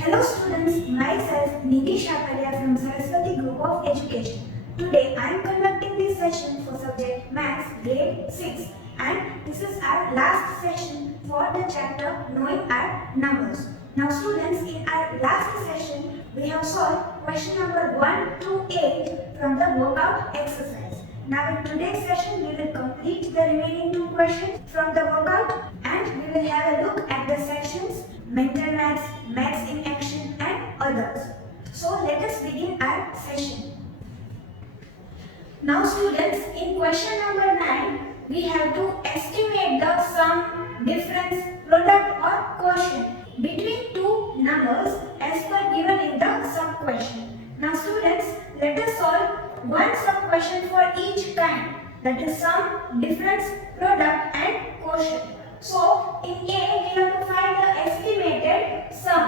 Hello students, myself Nidhi Shakaria from Saraswati Group of Education. Today I am conducting this session for subject Maths grade 6 and this is our last session for the chapter Knowing Our Numbers. Now students, in our last session we have solved question number 1 to 8 from the workout exercise. Now in today's session we will complete the remaining two questions from the workout and we will have a look at the sections Mental Maths, Maths in Action and others. So let us begin our session. Now students, in question number 9, we have to estimate the sum, difference, product or quotient between two numbers as per given in the sub-question. Now students, let us solve one sub-question for each kind, that is sum, difference, product and quotient. So in A, we have to find the estimated sum.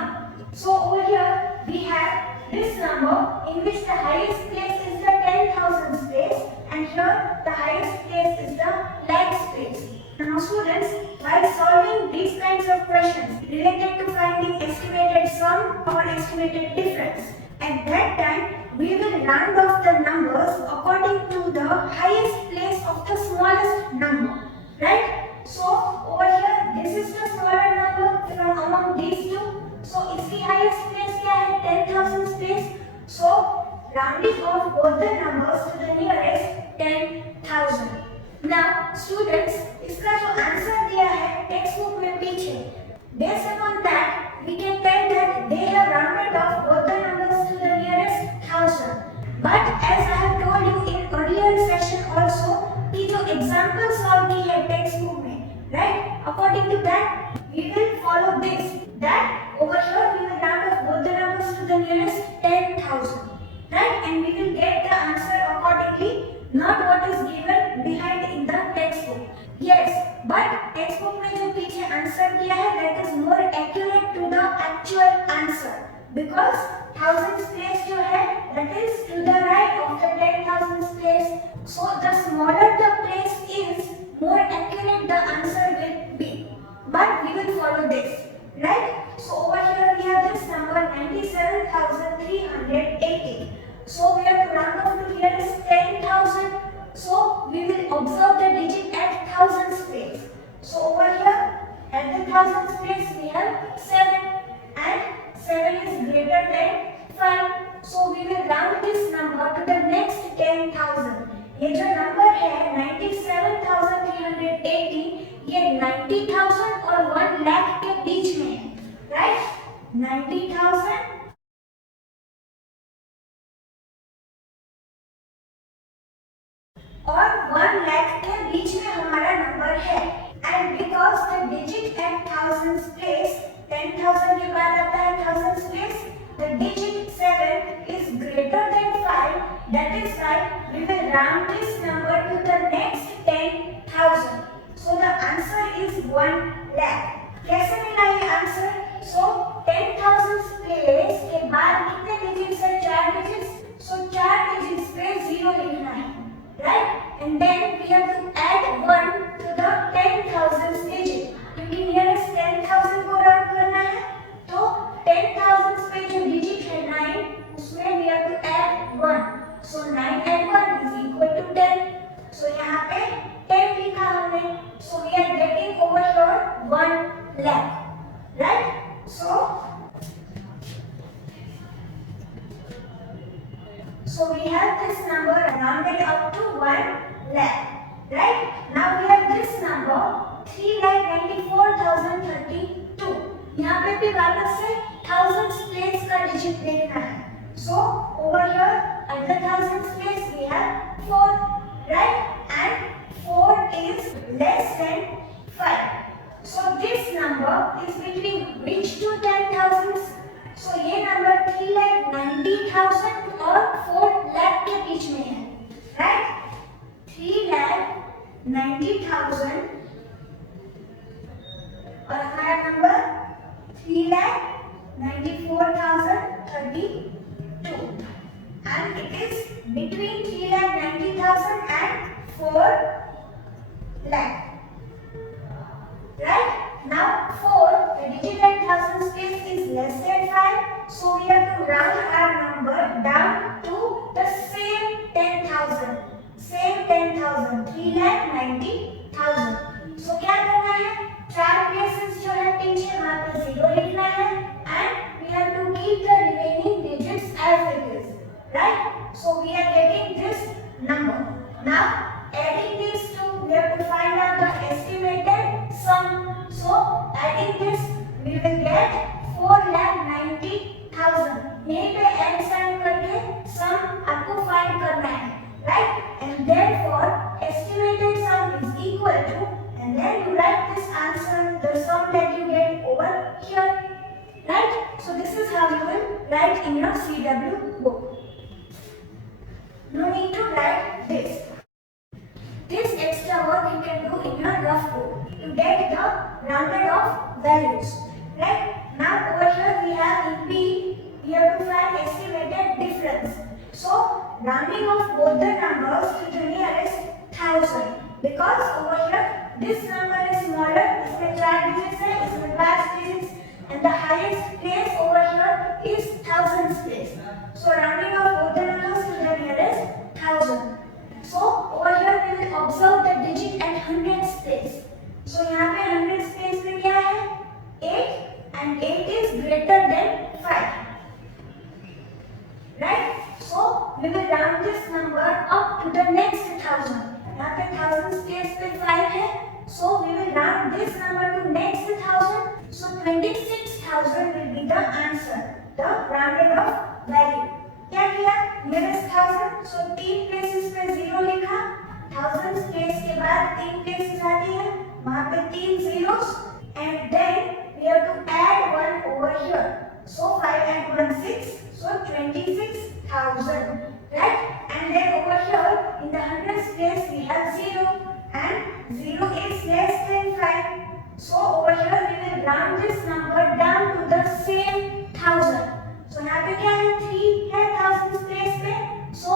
So over here, we have this number in which the highest place is the 10,000 place and here the highest place is the lakhs place. Now students, while solving these kinds of questions related to finding estimated sum or estimated difference, at that time we will round off the numbers according to the highest place of the smallest number, right? So over here, this is the smaller number from among these two. So इसकी highest place क्या है? 10,000 place. So rounding off both the numbers to the nearest 10,000. Now students, इसका जो answer दिया है text book में पीछे, based upon that we can tell that they have rounded off both the numbers to the nearest 1,000. But as I have told you in earlier session also, कि जो example solve की है text book में, right? According to that, we will follow this. That over here we will round off both the numbers to the nearest 10,000, right? And we will get the answer accordingly, not what is given behind in the textbook. Yes, but textbook में जो पीछे answer दिया है, that is more accurate to the actual answer because thousands place जो है, that is to the right of the 10,000 place. So the smaller the place is, more accurate the answer will be. But we will follow this, right? So over here we have this number 97,380. So we have to round off to here is 10,000. So we will observe the digit at thousands place. So over here at the thousands place we have 7 and 7 is greater than 5. So we will round this number to the next 10,000. ये जो number है 97,380 ये 90,000 और 1 लाख के बीच में है, right? 90,000 और 1 लाख के बीच में हमारा नंबर है and because the digit at thousands place 10,000 के बाद आता है thousands place the digit 7 is greater than 5, that is why we will round this number to the next 10,000. So the answer is 1 lakh. कैसे मिला ये answer? So 10,000 place के बाद कितने डिजिट्स है? 4 डिजिट्स. So 4 डिजिट्स पे 0 लिखना है, right? And then we have to add 1 to the 10,000 digit. क्योंकि nearest 10,000 को राउंड करना है, तो 10,000 पे जो डिजिट है 9, उसमें we have to add 1. So 9 and 1 is equal to 10. So यहाँ पे 10 लिखा हमने. So we are getting over here 1 lakh, right? So we have this number rounded up to 1 lakh, right? Now we have this number 3,94,032. यहाँ पे भी वापस से thousands place का digit देखना है. So over here at the thousands place we have 4, right? And 4 is less than 5. So this number is between which two 10,000s? So ये number 3,90,000 और 4 lakh के बीच में है, right? 3,90,000 और हमारा number 3,94,032 and it is between 3,90,000 and 4 lakh, right? Now 4, the digit at thousands place is less than 5 So we have to round our number down to the same 10,000. Same 10,000. 3,90,000. So क्या करना है? 4 places जो है पीछे वहाँ पे 0 लिखना है and we have to keep the remaining digits as it is. Right? So we are getting this number. Now adding these two, we have to find out the estimated sum. So adding this, we will get 4,90,000. यहीं पे n sign करके sum आपको find करना है, right? And therefore estimated sum is equal to, and then you write this answer, the sum that you get over here, right? So this is how you will write in your CW book. No need to write this. This extra work you can do in your rough book to get the rounded off values. Right? Now over here we have in B, we have to find estimated difference. So rounding off both the numbers to the nearest 1,000. Because over here this number is smaller, इसमें 4 digits है, इसमें 5 digits, and the highest place over here is 1000's place. So rounding off both the numbers to the nearest 1000. So over here we will observe the digit at hundreds place. So यहाँ पे hundreds place में क्या है? 8 and 8 is greater than 5. Right? So we will round this number up to the next 1000. यहाँ पे thousands place पे 5 है. So we will round this number to next 1000. So 26,000 will be the answer. The rounded off value. क्या किया? Nearest 1000. So 3 places पे 0 लिखा. Thousands place के बाद 3 places आती है. वहाँ पे 3 zeros. And then we have to add 1 over here. So 5 and 1 6. So 26,000. Right? And then over here in the hundreds place we have 0. And 0 is less than 5. So over here we will round this number down to the same 1000. So यहाँ पे क्या है? 3 है thousands place पे. So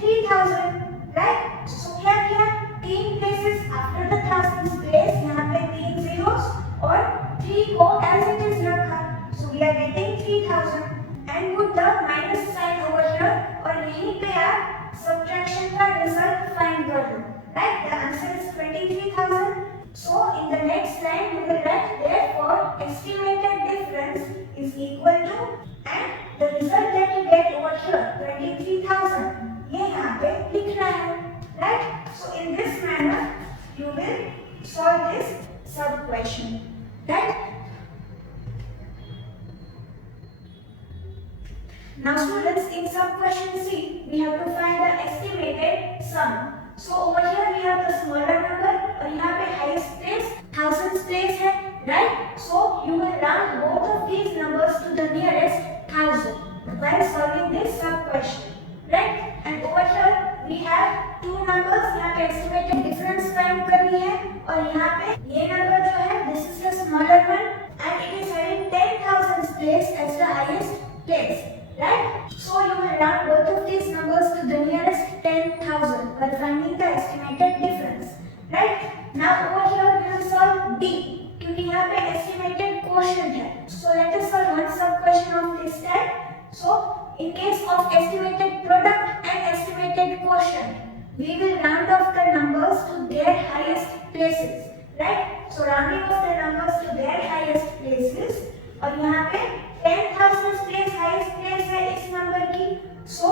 3,000. Right? So क्या किया? 3 places after the thousands place. यहाँ पे 3 zeros और 3 को as it is रखा. So we are getting 3,000 and put the minus sign over here और यहीं पे आप subtraction का result find कर लो. Right? The answer is 23,000. So in the next line we will write therefore estimated difference is equal to, and the result that you get over here 23,000 ये यहाँ पे लिखना है. Right? So in this manner you will solve this sub question. Right? Now students, in sub question C we have to find the estimated sum. So over here we have the smaller number और यहाँ पे highest place thousands place है. Right? So you will round both of these numbers to the nearest 1000 while solving this sub question. Right? And over here we have two numbers. यहाँ पे estimated difference find करनी है और यहाँ पे ये number जो है this is the smaller one and it is having 10,000 place as the highest place. Right? So you will round both of these numbers to the nearest 10,000 while finding the estimated difference. Right? Now over here we will solve D क्योंकि यहाँ पे estimated quotient है. So let us solve one sub question of this type. So in case of estimated product and estimated quotient, we will round off the numbers to their highest places. Right? So rounding off the numbers to their highest places और यहाँ पे 10,000 place highest place है इस number की. So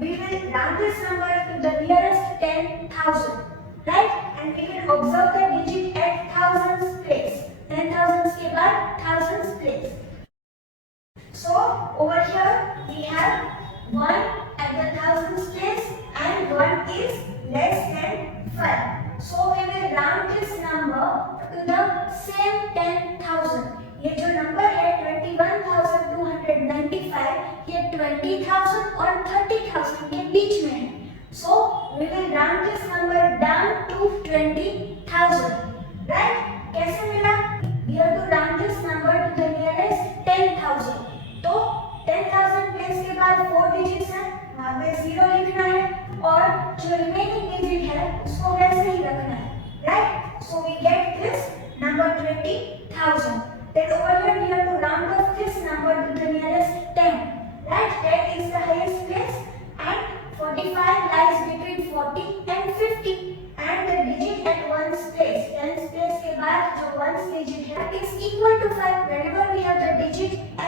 we will round this number to the nearest 10,000. Right? And we will observe the digit at thousands place. 10,000 के बाद thousands place. So over here we have 1 at the thousands place and 1 is less than 5. So we will round this number to the same 10,000. ये जो number है 21,295 ये 20,000 और 30,000 के बीच में है. So we will round this number down to 20,000. Right? कैसे मिला? We have to round this number to the nearest 10,000. तो 10,000 place के बाद 4 digits है, वहाँ पे 0 लिखना है और जो remaining digit है उसको वैसे ही रखना है. Right? So we get this number 20,000. Then over here we have to round off this number to the nearest 10.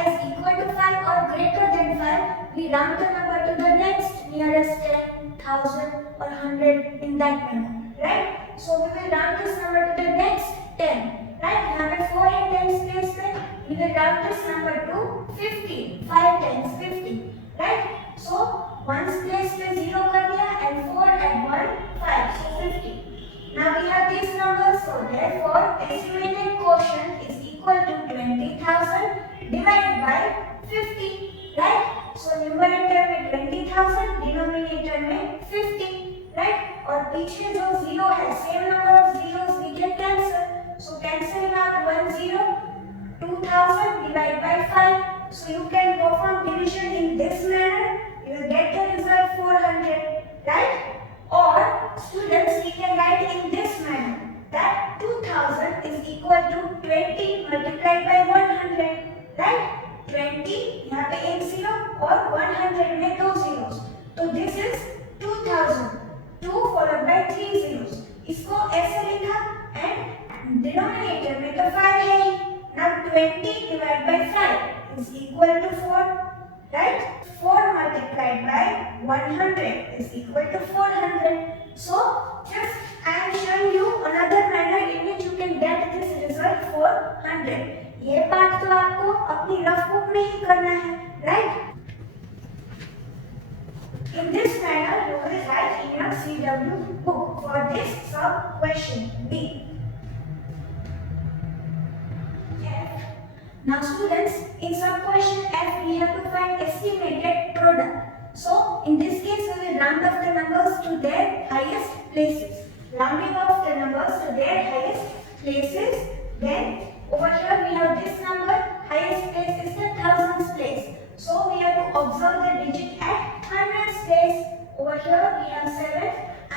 is equal to 5 or greater than 5, we round the number to the next nearest 10,000 or 100 in that manner, right? So we will round this number to the next 10, right? यहाँ पे 4 है 10s place पे, we will round this number to 50, 5 10s 50, right? So 1s place पे 0 कर दिया and 4 and 1 5, so 50. Now we have these numbers, so therefore estimated quotient is equal to 20,000 divided by 50, right? So numerator में 20,000, denominator में 50, right? और पीछे जो 0 है, same number of zeros we can cancel. So cancelling out 1 0, 2,000 divided by 5. So you can perform division in this manner. You will get the result 400, right? Or students, we can write in this manner that 2000 is equal to 20 multiplied by 100, right? 20 यहाँ पे एक 0 और 100 में 2 zeros. तो this is 2000. 2 followed by 3 zeros. इसको ऐसे लिखा and denominator में तो 5 है ही. Now 20 divided by 5 is equal to 4, right? 4 multiplied by 100 is equal to 400. So just I am showing you another manner in which you can get this result 400. ये part तो आपको अपनी रफ बुक में ही करना है, right? In this manner, you will write in your CW book for this sub question B. F. Now students, in sub question F, we have to find estimated product. So in this case, we will round off the numbers to their highest places. Rounding off the numbers to their highest places. Then over here we have this number. Highest place is the thousands place. So we have to observe the digit at hundreds place. Over here we have 7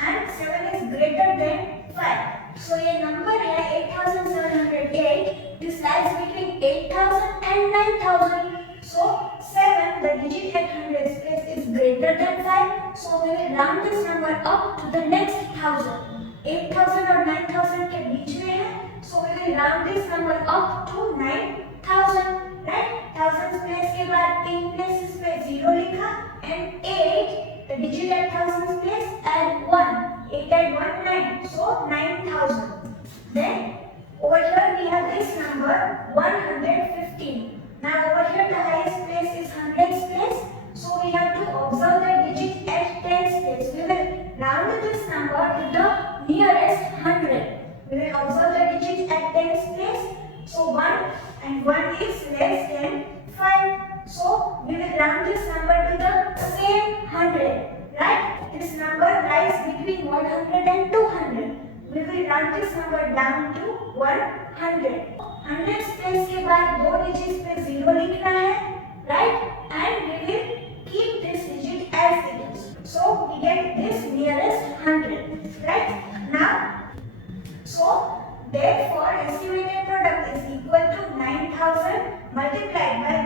and 7 is greater than 5. So ये number है 8708. This lies between 8000 and 9000. So 7, the digit at hundreds place is greater than 5. So we will round this number up to the next 1000. 8000 और 9000 के बीच में है. So we will round this number up to 9000. Right? Thousands place के बाद 3 places पे 0 लिखा and 8, the digit at thousands place and 1. 8 and 1 9. So 9000. Then over here we have this number 115. Now over here the highest place is hundreds place. So we have to observe the digit at tens place. We will round this number to the nearest 100. We will observe the digit at tens place. So 1 and 1 is less than 5. So we will round this number to the same 100. Right? This number lies between 100 and 200. We will round this number down to 100. 100 place के बाद दो digits पे 0 लिखना है, right? And we will keep this digit as it is. So we get this nearest 100, right? Now, so therefore estimated product is equal to 9000 multiplied by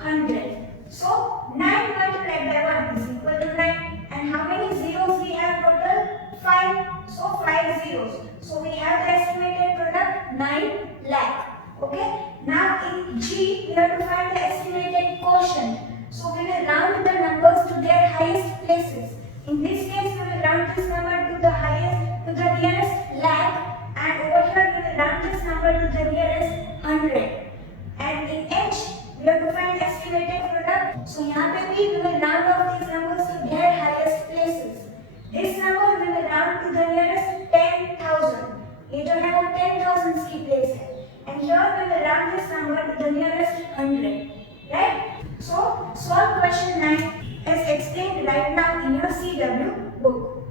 100. So 9 multiplied by 1 is equal to 9. And how many zeros we have total? 5. So 5 zeros. So we have the estimated product 9 lakh. Okay. Now in G we have to find the estimated quotient. So we will round the numbers to their highest places. In this case we will round this number to the highest, to the nearest lakh. And over here we will round this number to the nearest 100. And in H we have to find estimated product. So यहाँ पे भी we will round off these numbers to their highest places. This number we will round to the nearest 10,000. ये जो है वो 10,000 की place है. And here we will round this number to the nearest 100. Right? So solve question 9 as explained right now in your CW book.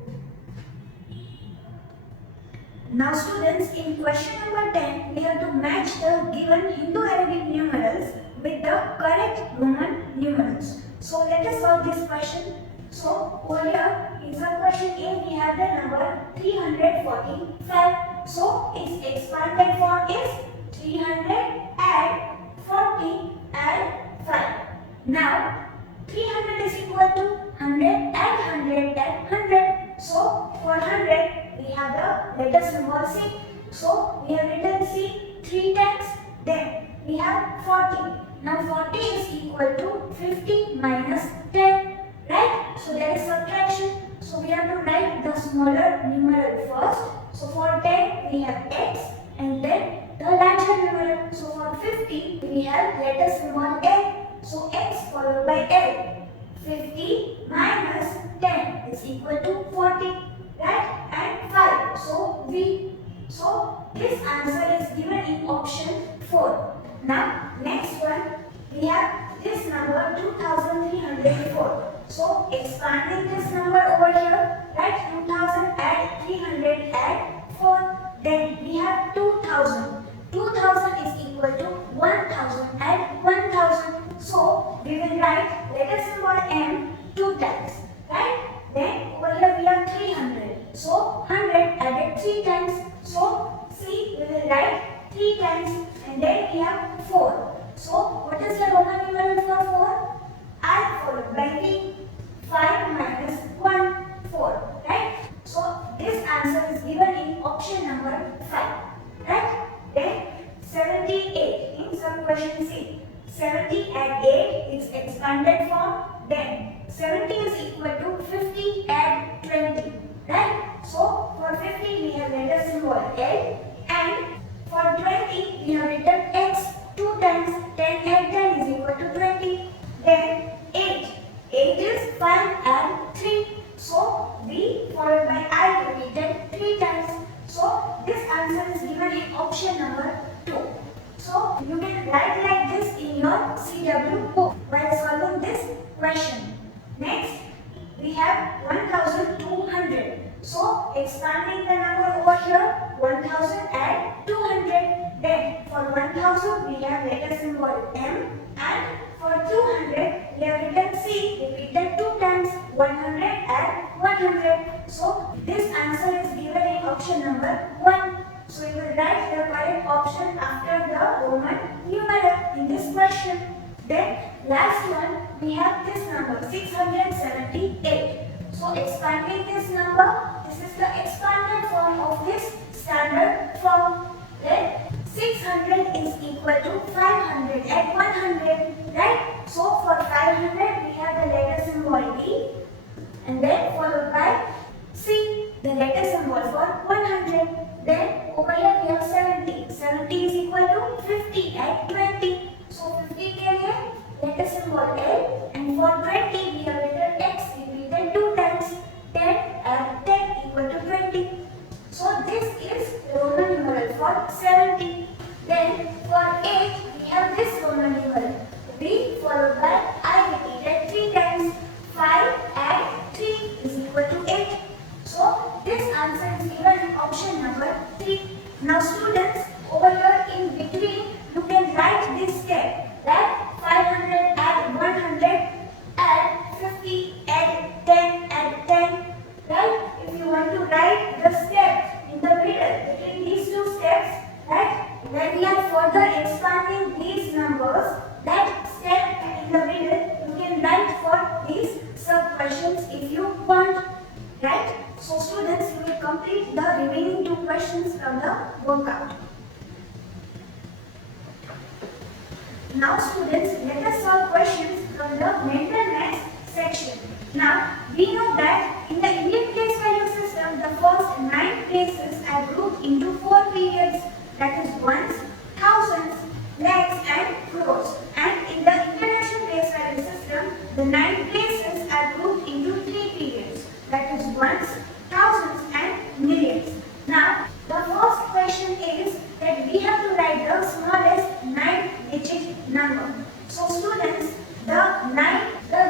Now students, in question number 10, we have to match the given Hindu-Arabic numerals with the correct Roman numerals. So let us solve this question. So over here, in some question A, we have the number 345. So its expanded form is 300 add 40 add 5. Now 300 is equal to 100 add 100 add 100. So for 100, we have the letter symbol C. So we have written C 3 times. Then we have 40. Now 40 is equal to 50 minus 10, right? So there is subtraction. So we have to write the smaller numeral first. So for 10 we have x and then the larger numeral. So for 50 we have letter symbol L. So x followed by L. 50 minus 10 is equal to 40, right? And 5. So this answer is given in option 4. Now next one we have this number 2304. So expanding this number over here, right? 2000 add 300 add 4. Then we have 2000. 2000 is equal to 1000 and 1000. So we will write letter symbol M 2 times, right? Then over here we have 300. So 100 added 3 times. So see, we will write 3 times and then we have 4. So what is the Roman numeral for 4? I followed by V. 5 minus 1, 4, right? So this answer is given in option number 5, right? Then 78 in some question C. 70 and 8 is expanded form. Then 70 is equal to 50 and 20, right? So for 50 we have letter symbol L and for 20 we have written x 2 times. 10 and 10 is equal to 20. Then 8. 8 is 5 and 3. So V followed by I repeated 3 times. So this answer is given in option number 2. So you can write like this in your CW book while solving this question. Next we have 1200. So expanding the number over here, 1000 add 200. Then for 1000 we have letter symbol M and for 200 we have written C repeated 2 times. 100 and 100. So this answer is given in option number 1. So you will write the correct option after the Roman numeral in this question. Then last one we have this number 678. So expanding this number, this is the expanded form of this standard form. Then 600 is equal to 500 and 100, right? So for 500 we have the letter symbol D and then followed by C, the letter symbol for 100. Then over here we have 70. 70 is equal to 50 and 20. So 50 के लिए letter symbol L and for 20 we have written X repeated 2 times. 10 and 10 equal to 20. So this is the Roman numeral for 70. Then for 8 we have this Roman numeral V followed by I repeated 3 times. 5 and 3 is equal to 8. So this answer is given in option number 3. Now students, over here in between you can write this step, that 500 and 100 and 50 and 10 and 10, right? If you want to write the step in the middle between these two steps, right? When we are further expanding these numbers, that step in the middle you can write for these sub questions if you want, right? So students, you will complete the remaining 2 questions from the workout. Now students, let us solve questions from the mental maths section. Now we know that in the Indian place value system, the first 9 places are grouped into 4 periods, that is ones, thousands, lakhs and crores. And in the international place value system, the 9 places are grouped into 3 periods, that is ones, thousands and millions. Now the first question is that we have to write the smallest 9-digit number. So students, the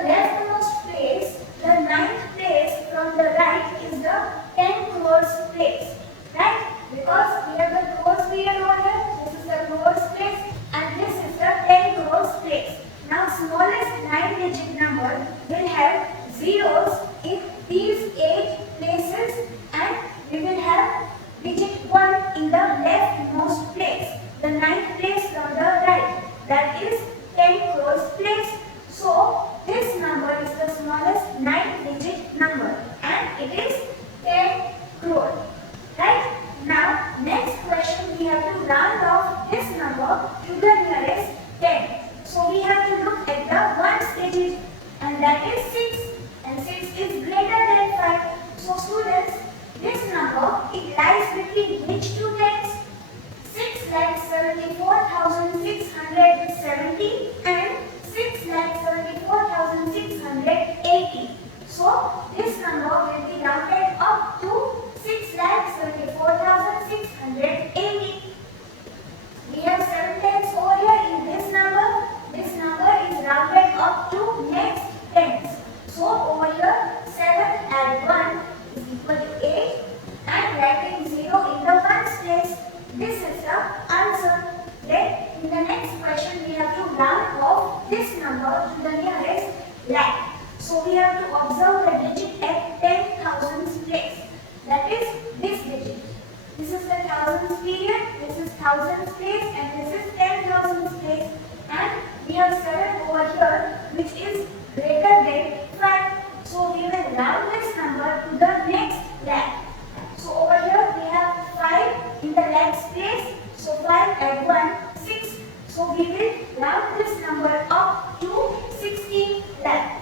leftmost place, the 9th place from the right is the 10 crores place, right? Because we have the crores period over here, this is the crores place and this is the 10 crores place. Now smallest 9-digit number will have zeros in these 8 places and we will have digit 1 in the leftmost place, the 9th place from the right, that is 10 crores place. So this number is the smallest 9-digit number and it is 10 crore, right? Now next question we have to round off this number to the nearest digit, and that is 6, and 6 is greater than 5. So students, this number, it lies between which two tens? 6,74,670 and 6,74,680. So this number will be rounded up to 6,74,680. We have 7 tens over here in this number. This number is rounded up to next tens. So over here 7 add 1 is equal to 8, and writing 0 in the ones place. This is the answer. Then in the next question we have to round off this number to the nearest lakh. So we have to observe the digit at 10,000's place. That is this digit. This is the thousands period, this is thousands place, and this is 10,000's place. And we have 7 over here which is greater than 5. So we will round this number to the next lakh. So over here we have 5 in the lakhs place. So 5 add 1, 6. So we will round this number up to 16 lakh.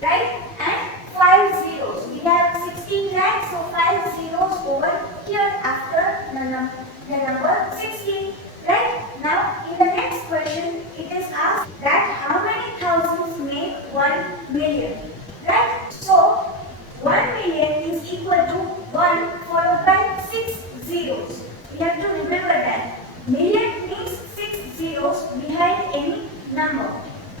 Right? And 5 zeros. We have 16 lakhs, so 5 zeros over here after the number 16. Right? Now in the next question it is asked that how many thousands make 1 million? Right? So 1 million is equal to 1 followed by 6 zeros. We have to remember that million means 6 zeros behind any number,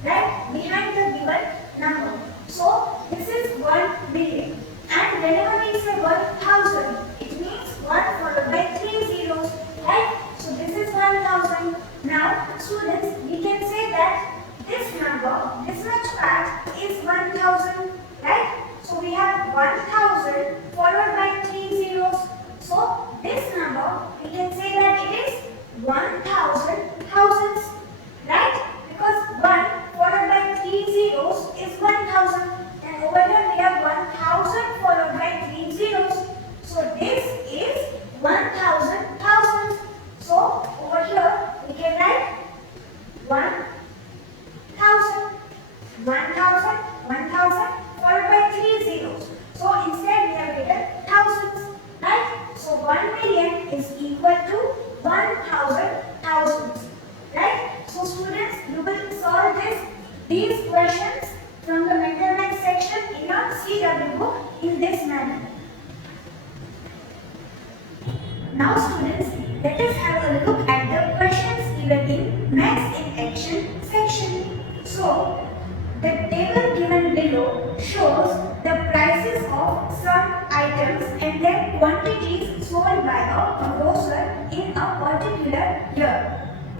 right? Behind the given number. So this is 1 million. And whenever we say 1,000, it means 1 followed by 3 zeros, right? So this is 1,000. Now students, we can say that this number, this much part is 1,000, right? So we have 1,000 followed by 3 zeros. So this number, we can say that it is 1,000 thousands, right? Because 1 followed by 3 zeros is 1,000. And over here we have 1,000 followed by 3 zeros. So this is 1,000 thousands. So over here we can write 1,000, 1,000, 1,000 followed by 3 zeros. So instead we have written thousands, right? So 1 million is equal to 1,000 thousands, right? So students, you will solve these questions from the mental math section in your CW book in this manner. Now students, let us have a look at the questions given in Maths in Action section. So the table given below shows the prices of some items and their quantities sold by a grocer in a particular year.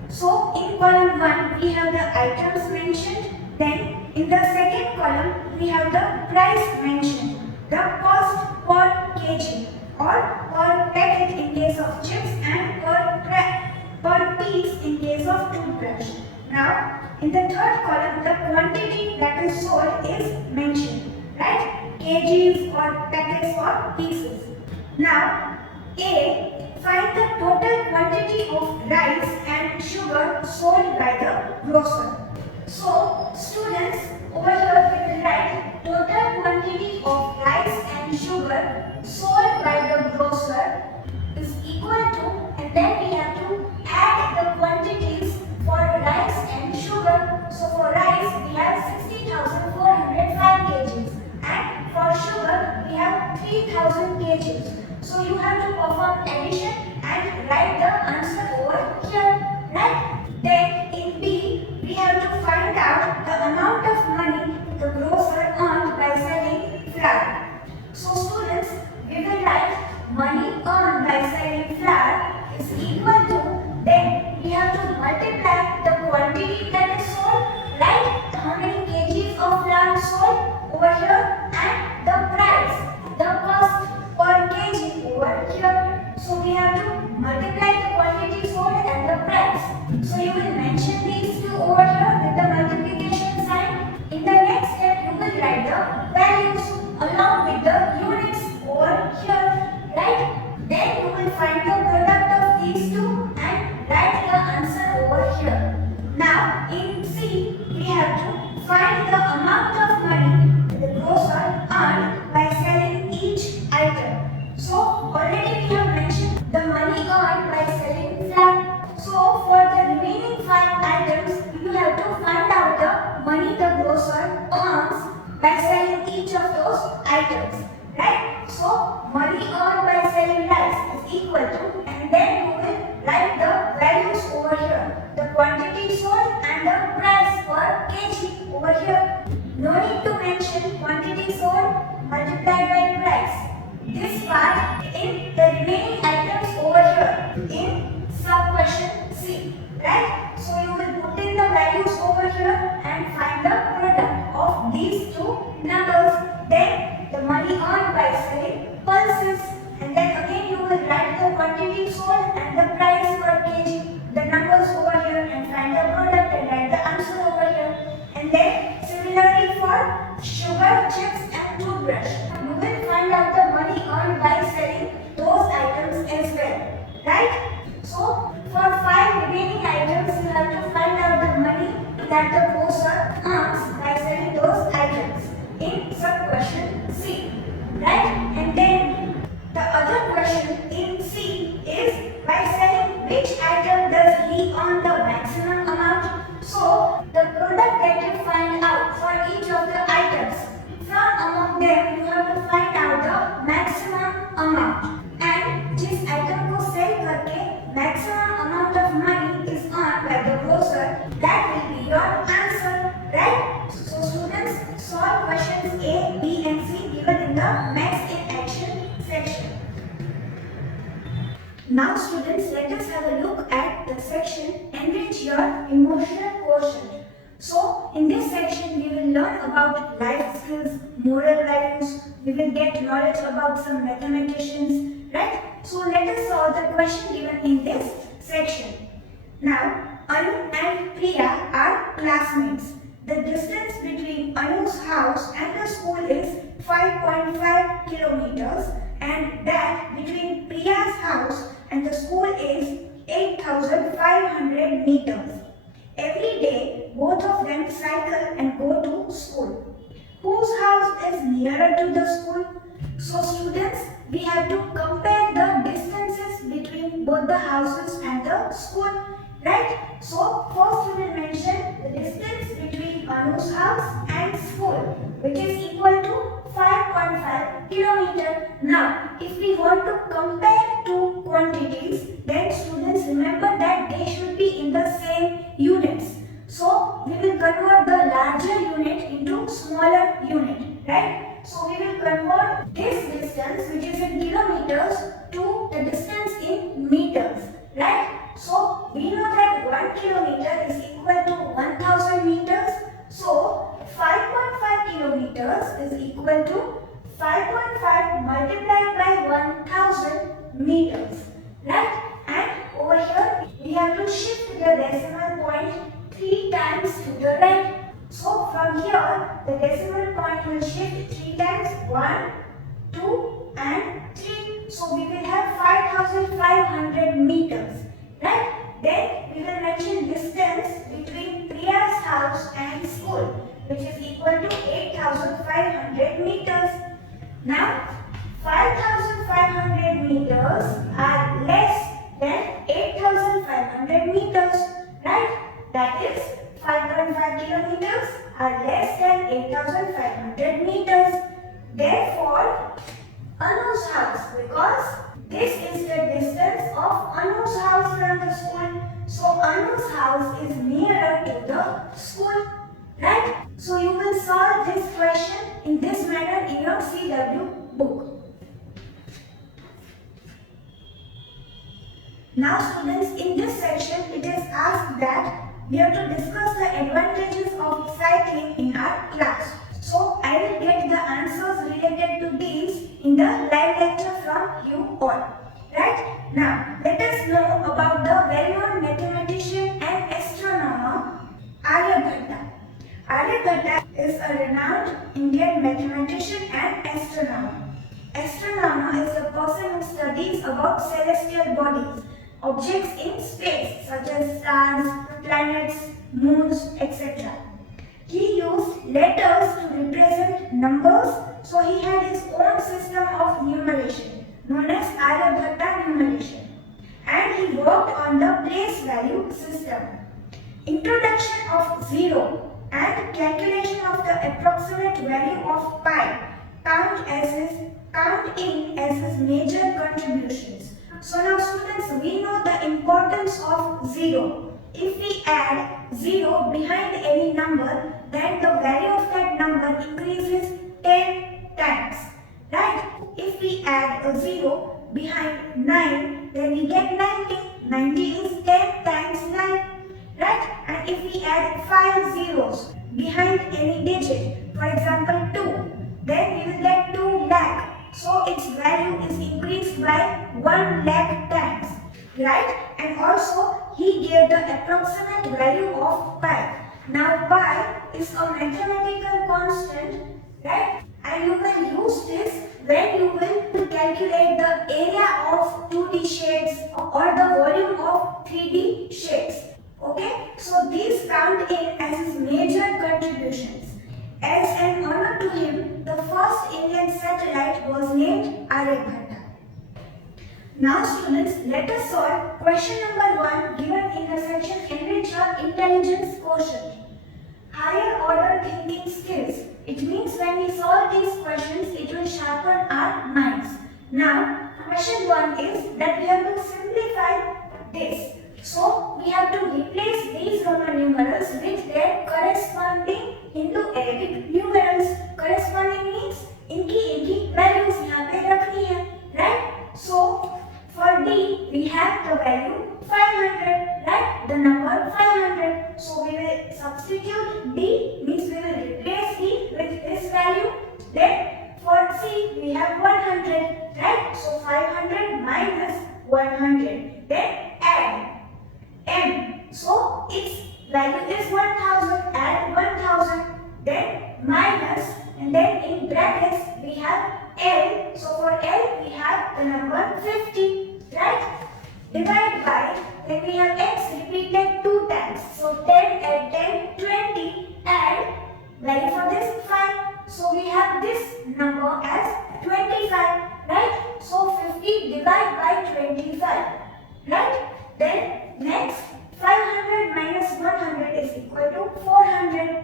So in column 1 we have the items mentioned, then in the second column we have the price mentioned, the cost per kg or per packet in case of chips and per piece in case of toothbrush. Now in the third column the quantity that is sold is mentioned, right? Kgs or packets or pieces. Now A, find the total quantity of rice and sugar sold by the grocer. So students, over here we will write total quantity of rice and sugar sold by the grocer is equal to, and then we have to add the quantities for rice and sugar. So for rice we have 60,405 kgs and for sugar we have 3,000 kgs. So you have to perform addition and write the answer over here, right? Then in B, we have to find out the amount of money the grocer earned by selling flour. So students, we will write money earned by selling flour is equal to, then we have to multiply the quantity that is sold, right? How many kgs of flour sold over here, and the price, the cost per kg over here. So items, right? So money earned by selling rice is equal to, and then you will write the values over here, the quantity sold and the price per kg over here. No need to mention quantity sold multiplied by price. This part in the remaining items over here in sub question C, right? So you will put in the values over here and find the product of these two numbers. Then the money earned by selling pulses, and then again you will write the quantity sold and the price per kg, the numbers over here, and find the product and write the answer over here. And then similarly for sugar, chips and toothbrush, you will find out the money earned by selling those items as well, right? So for 5 remaining items, you have to find out the money that the grocer earns by selling those items in sub question C, right? And then the other question in C is, by selling which item does he earn the maximum amount? So the product that you find out for each of the items, from among them you have to find out the maximum amount, and जिस item को sell करके maximum amount of money is earned by the grocer, that will be your answer, right? So students, solve questions A, B and C given in the Maths in Action section. Now students, let us have a look at the section Enrich Your Emotional Quotient. So in this section we will learn about life skills, moral values, we will get knowledge about some mathematicians, right? So let us solve the question given in this section. Now Anu and Priya are classmates. The distance between Anu's house and the school is 5.5 kilometers, and that between Priya's house and the school is 8,500 meters. Every day, both of them cycle and go to school. Whose house is nearer to the school? So students, we have to compare the distances between both the houses and the school, right? So first we will mention the distance between Anu's house and school, which is equal to 5.5 kilometer. Now, if we want to compare two quantities, then students remember that they should be in the same units. So we will convert the larger unit into smaller unit, right? So we will convert this distance, which is in kilometers, to the distance in meters, right? So we know that 1 kilometer is equal to 1000 meters. So 5.5 kilometers is equal to 5.5 multiplied by 1000 meters, right? And over here we have to shift the decimal point 3 times to the right. So from here the decimal point will shift 3 times, 1, 2 and 3. So we will have 5500 meters, right? Then we will mention distance between Priya's house and school, which is equal to 8,500 meters. Now 5,500 meters are less than 8,500 meters, right? That is 5.5 kilometers are less than 8,500 meters. Therefore, Anu's house, because this is the distance of Anu's house from the school. So Anu's house is nearer to the school, right? So you will solve this question in this manner in your CW book. Now students, in this section it is asked that we have to discuss the advantages of cycling in our class. So I will get the answers related to these in the live lecture from you all. Right? Now let us know about the well-known mathematician and astronomer Aryabhatta. Aryabhatta is a renowned Indian mathematician and astronomer. Astronomer is a person who studies about celestial bodies, objects in space such as stars, planets, moons, etc. He used letters to represent numbers, so he had his own system of numeration known as Aryabhatta numeration, and he worked on the place value system. Introduction of zero and calculation of the approximate value of pi count in as his major contributions. So now students, we know the importance of 0. If we add 0 behind any number, then the value of that number increases 10 times. Right? If we add a 0 behind 9, then we get 90. 90 is 10 times 9. Right? And if we add 5 zeros behind any digit, for example 2, then we will get 2 lakh. So its value is increased by 1 lakh times. Right? And also he gave the approximate value of pi. Now pi is a mathematical constant, right? And you will use this when you will calculate the area of 2D shades or the volume of 3D shades. Okay? So these count in as his major contributions. As an honor to him, the first Indian satellite was named Aryabhatta. Now students, let us solve question number 1 given in the section Enrich Your Intelligence Quotient. Higher order thinking skills. It means when we solve these questions, it will sharpen our minds. Now, question 1 is that we have to simplify this. So, we have to replace these Roman numerals with their corresponding Indo-Arabic numerals. Corresponding means इनकी values यहाँ पे रखनी है, right? So, for D, we have the value 500, right? The number 500. So, we will substitute D, means we will replace D with this value. Then, for C, we have 100, right? So, 500 minus 100. Then, add M. So, its value is 1000. Add 1000. Then, minus, and then in brackets, we have L. So, for L, we have the number 50, right? Divide by, then we have X repeated 2 times. So, 10 add 10, 20, add, value for this 5. So, we have this number as 25, right? So, 50 divided by 25, right? Then, next, 500 minus 100 is equal to 400.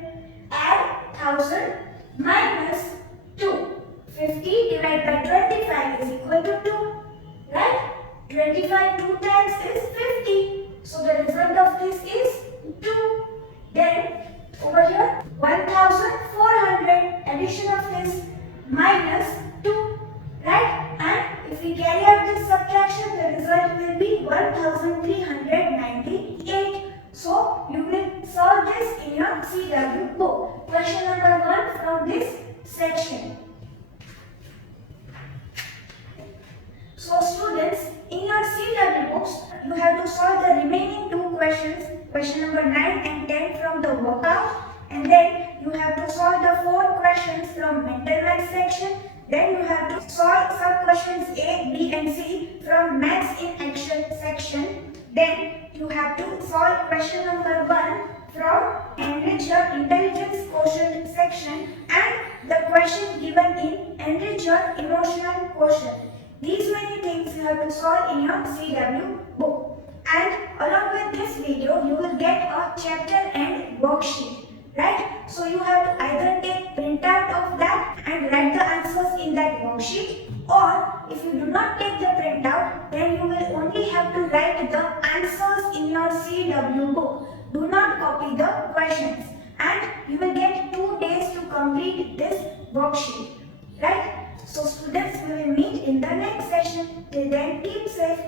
Add 1000 minus 2. 50 divided by 25 is equal to 2. Right? 25 2 times is 50. So the result of this is 2. Then over here 1400, addition of this minus 2. Right? And if we carry out this subtraction, the result will be 1398. So you will solve this in your CW book. Question number 1 from this section. So students, in your CW books, you have to solve the remaining 2 questions, question number 9 and 10 from the workout, and then you have to solve the 4 questions from mental math section. Then you have to solve some questions A, B and C from maths in action section. Then you have to solve question number 1 from Enrich Your Intelligence Quotient section and the question given in Enrich Your Emotional Quotient. These many things you have to solve in your CW book. And along with this video, you will get a chapter and worksheet. Right? So you have to either take printout of that and write the answers in that worksheet, or if you do not take the printout, then you will only have to write the answers in your CW book. Do not copy the questions, and you will get 2 days to complete this worksheet. Right? So students, we will meet in the next session. Till then, keep safe.